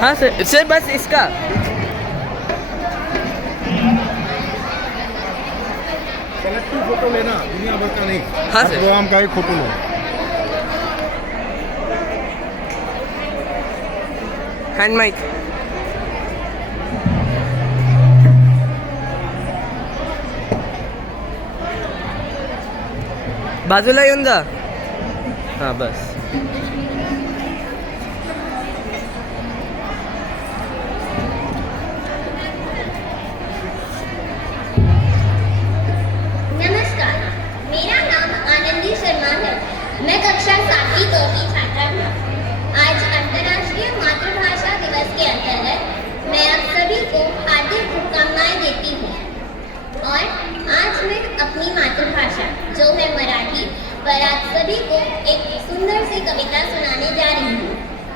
हाँ sir sir बस इसका collective photo लेना, दुनिया भर का नहीं। हाँ सर। प्रोग्राम का एक फोटो लो। हँड माईक बाजूला येऊन जा. हां बस. नमस्कार, मेरा नाम आनंदी शर्मा है। मैं कक्षा 7वीं की छात्रा हूँ। आज अंतर्राष्ट्रीय मातृभाषा दिवस के अंतर्गत मैं आप सभी को हार्दिक शुभकामनाएं देती हूँ। और आज मैं अपनी मातृभाषा जो है मराठी पर आप सभी को एक सुंदर सी कविता सुनाने जा रही हूँ,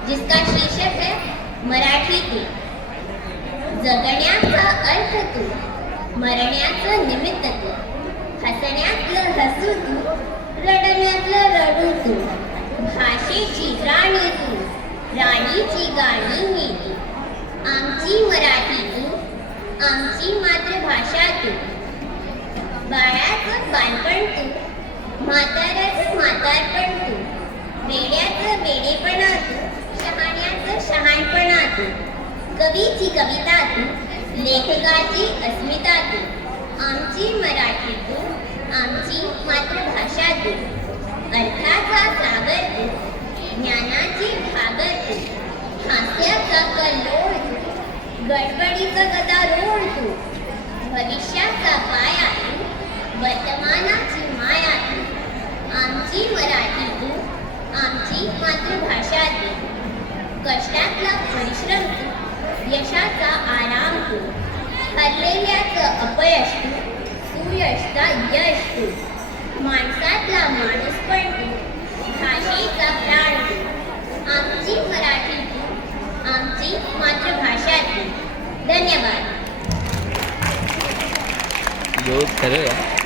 जिसका शीर्षक है मराठी तू. जगण्याचा अर्थ तू, मरण्याचं निमित्त तू, हसण्यातलं हसू तू, रडण्यातलं रडू तू, भाषेची राणी तू, राणीची गाणी ही तू. आमची मराठी तू, आमची मातृभाषा तू. बाळाचं बालपण तू, म्हाताऱ्याचं म्हातारपण तू, वेड्याचं वेडेपणा तू, शहाण्याचं शहाणपणा तू. कवीची कविता तू, लेखकाची अस्मिता तू. आमची मराठी तू, आमची मातृभाषा तू. अर्थाचा सागर तू, ज्ञानाची भागर तू, हास्याचा कल्लोळ तू, गडबडीचा गदारोळ तू. भविष्याचा पाया तू, वर्तमानाची माया तू. आमची मराठी तू, आमची मातृभाषा तू. कष्टातला परिश्रम तू, यशाचा आराम तू. हरलेल्याचं अपयश तू, सुयशचा यश तू. माणसातला माणूसपण तू, भाषेचा प्राण तू. आमची मराठी तू, आमची मातृभाषा तू. धन्यवाद. जो खरं